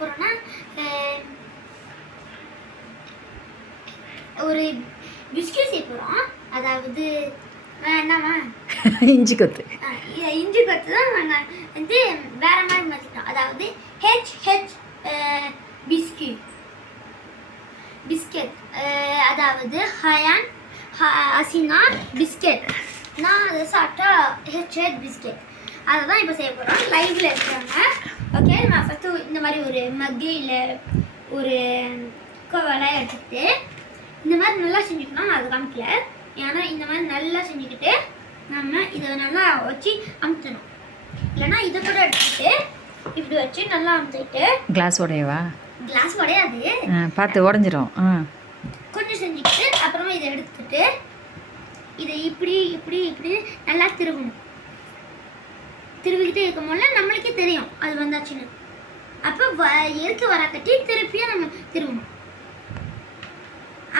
போகிறோன்னா ஒரு பிஸ்கட் செய்ய போகிறோம். அதாவது என்னவா இஞ்சி கொத்து. இஞ்சி கொத்து தான் நாங்கள் வந்து வேறு மாதிரி மாற்றிட்டோம். அதாவது ஹெச் பிஸ்கெட் அதாவது ஹயான் ஹசினா பிஸ்கெட். நான் அதை சாப்பிட்டா ஹெச் பிஸ்கெட். அதை தான் இப்போ செய்ய போகிறோம். லைவில் இருக்கிறாங்க. ஓகே, நான் ஃபஸ்ட்டு இந்த மாதிரி ஒரு மக்கு இல்லை ஒரு கோவெல்லாம் எடுத்துக்கிட்டு இந்த மாதிரி நல்லா செஞ்சுக்கணும். நான் அது காமிக்கல, ஏன்னா இந்த மாதிரி நல்லா செஞ்சுக்கிட்டு நம்ம இதை நல்லா வச்சு அமுத்தணும். இல்லைன்னா இதை கூட எடுத்துக்கிட்டு இப்படி வச்சு நல்லா அமுத்திட்டு. கிளாஸ் உடையவா? கிளாஸ் உடையாது, பார்த்து உடஞ்சிரும். கொஞ்சம் செஞ்சுக்கிட்டு அப்புறமா இதை எடுத்துட்டு இதை இப்படி இப்படி இப்படி நல்லா திருவணும். திருவிக்கிட்டே இருக்கும் போல நம்மளுக்கே தெரியும் அது வந்தாச்சுன்னு. அப்போ எதுக்கு வர கட்டி திருப்பியும் நம்ம திருவணும்.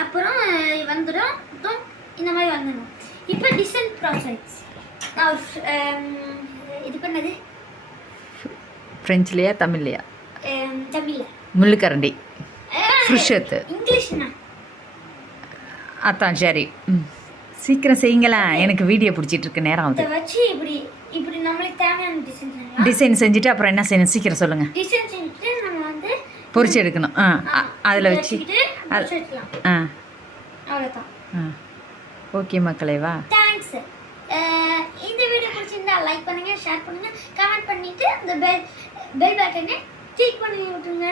அப்புறம் வந்துடும். இந்த மாதிரி வந்துடும். இப்போ டிசைன் ப்ராசஸ் நான் இது பண்ணது ஃப்ரெஞ்சுலையா தமிழ்லையா? தமிழ்ல. முள்ளுக்கரண்டி ஃப்ரிஷத்து இங்கிலீஷ்னா அதான். சரி, சீக்கிரம் செய்யுங்களா, எனக்கு வீடியோ பிடிச்சிட்டு இருக்கு, நேரம் ஆகுது. இதை வச்சு இப்படி இப்படி நம்மளுக்கு தேவையான டிசைன் செஞ்சுட்டு அப்புறம் என்ன செய்யணும் சீக்கிரம் சொல்லுங்கள். டிசைன் செஞ்சுட்டு நம்ம வந்து பொரிச்சு எடுக்கணும். அதில் வச்சு அவ்வளோதான். ஓகே மக்களே, வா. தேங்க்ஸ். இந்த வீடியோ பிடிச்சிருந்தா லைக் பண்ணுங்கள், ஷேர் பண்ணுங்கள், கமெண்ட் பண்ணிவிட்டு அந்த பெல் பட்டனை கிளிக் பண்ணி விட்டுருங்க.